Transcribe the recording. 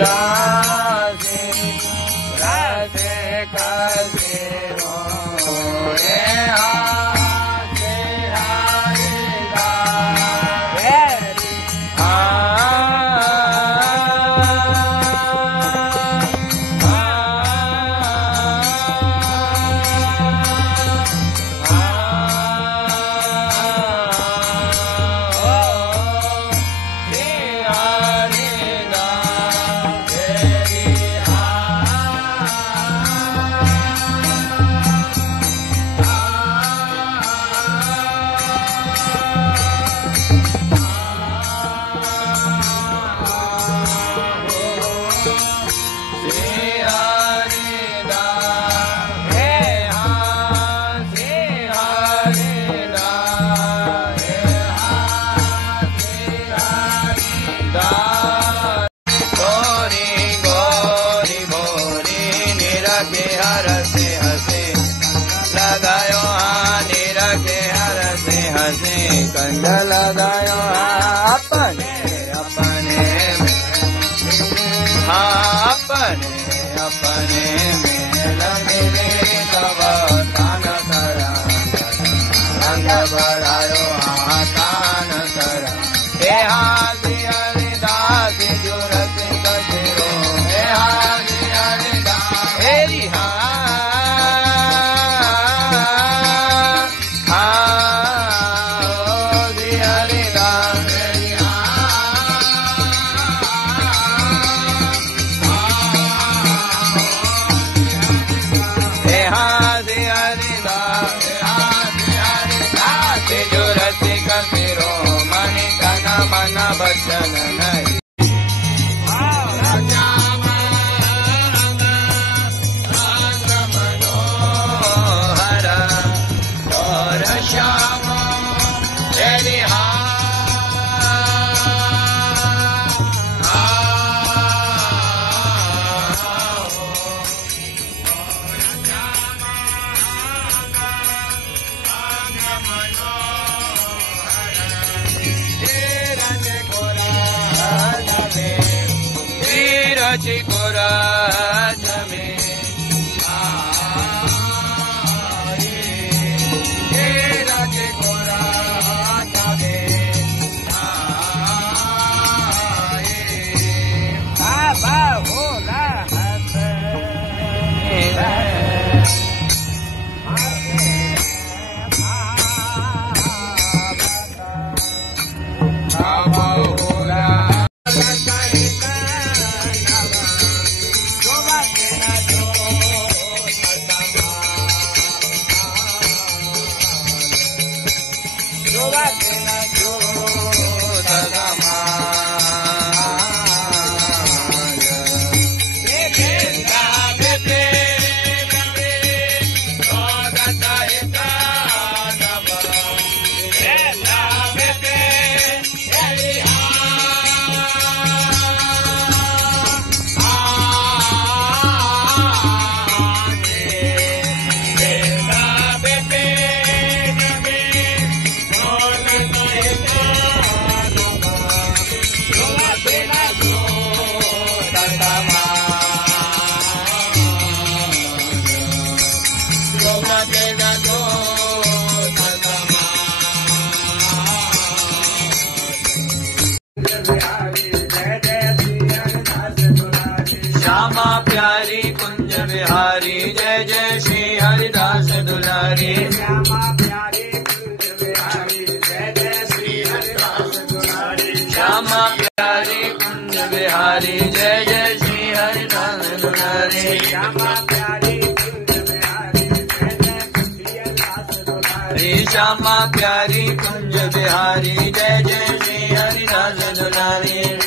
दासी रसे कसे हो रे हासे कंड लगायो अपने अपने में हाँ अपने अपने में लगे तब तान करा रंग बढ़ायो हाँ तान करा हे हाथी हरिदास जुरत कचरो हे हाथी हरिदास हेरी बचन नहीं मनोहर और श्याम तेरी चिकोराज में श्यामा प्यारी कुंज बिहारी जय जय श्री हरिदास दुलारी श्यामा प्यारी कुंज बिहारी जय जय श्री हरिदास दुलारी श्यामा प्यारी कुंज बिहारी जय जय श्री हरिदास दुलारी श्यामा प्यारी कुंज बिहारी जय जय श्री हरिदास दुलारी श्यामा प्यारी कुंज बिहारी जय जय श्री हरिदास दुलारी